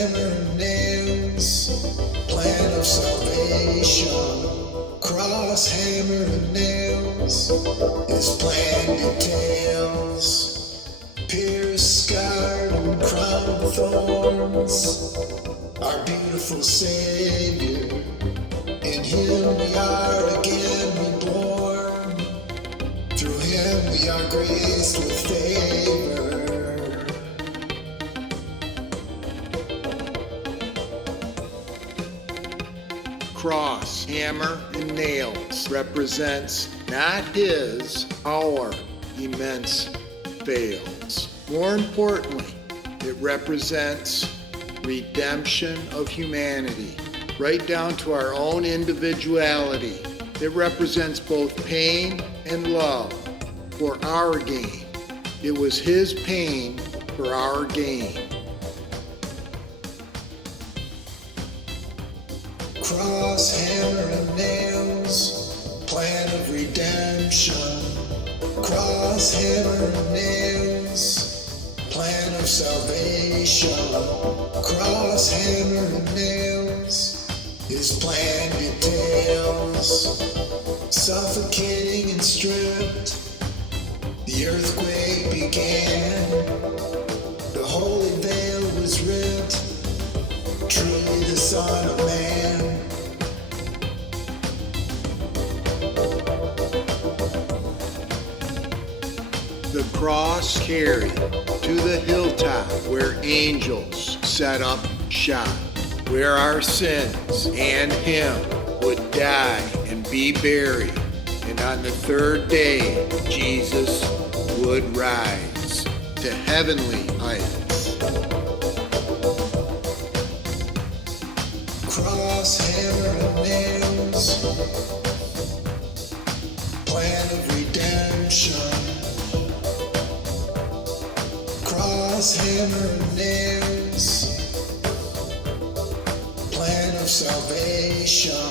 hammer, and nails, plan of salvation. Cross, hammer, and nails, his plan details. Pierced, scarred, and crowned with thorns, our beautiful Savior. In him we are again reborn. Through him we are graced with favor. Cross, hammer, and nails represents not his, our immense fails. More importantly, it represents redemption of humanity, right down to our own individuality. It represents both pain and love for our gain. It was his pain for our gain. Cross, hammer, and nails, plan of redemption. Cross, hammer, and nails, plan of salvation. Cross, hammer, and nails, his plan details. Suffocating and stripped, the earthquake began. The holy veil was ripped, truly the Son of Man. The cross carried to the hilltop where angels set up shop, where our sins and him would die and be buried, and on the third day Jesus would rise to heavenly heights. Cross, hammer, and nails, plan of redemption. Cross, hammer, and nails, plan of salvation.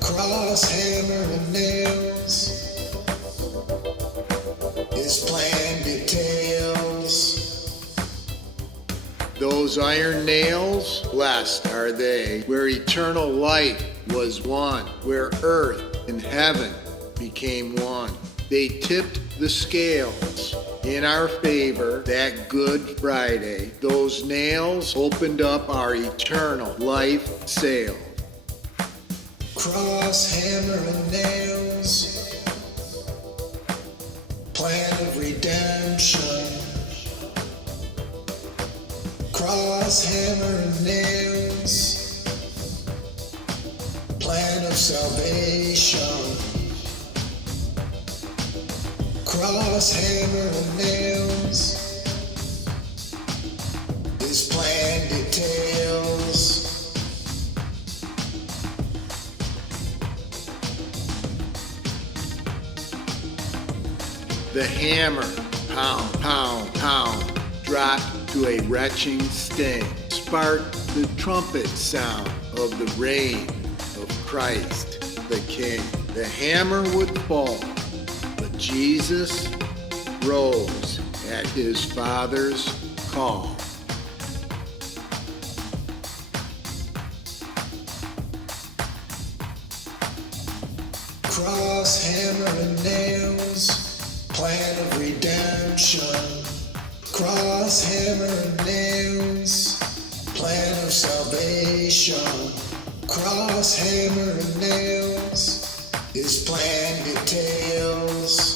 Cross, hammer, and nails, his plan details. Those iron nails, blessed are they, where eternal life was won, where earth and heaven became one. They tipped the scales in our favor that Good Friday. Those nails opened up our eternal life sail. Cross, hammer, and nails, plan of redemption. Cross, hammer, and nails, plan of salvation. Cross, hammer, and nails, his plan details. The hammer, pound, pound, pound, dropped to a retching sting, sparked the trumpet sound of the reign of Christ the King. The hammer would fall, but Jesus rose at his Father's call. Cross, hammer, and nails, plan of redemption. Cross, hammer, and nails, plan of salvation. Cross, hammer, and nails, his plan details.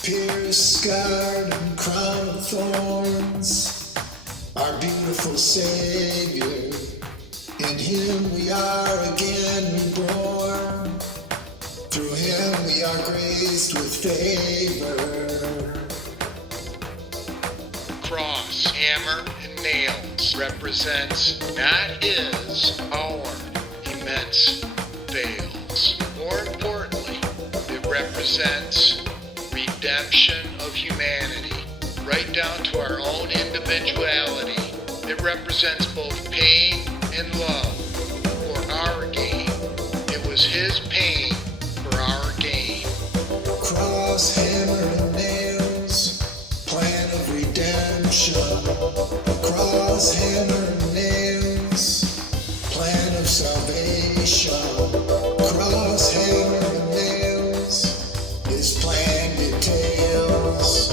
Pierced, scarred, and crowned of thorns, our beautiful Savior. In him we are again reborn. Through him we are graced with favor. Cross, hammer, and nails represents not his, our immense fails. More importantly, it represents redemption of humanity, right down to our own individuality. It represents both pain and love for our gain. It was his pain for our gain. Cross, hammer, and nails, plan of redemption. Cross, hammer, and nails, plan of salvation. Cross, hammer, and nails, his plan details.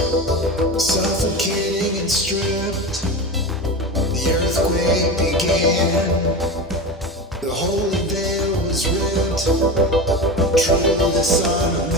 Suffocating and stripped, the earthquake began. The holy veil was ripped. Truly the Son of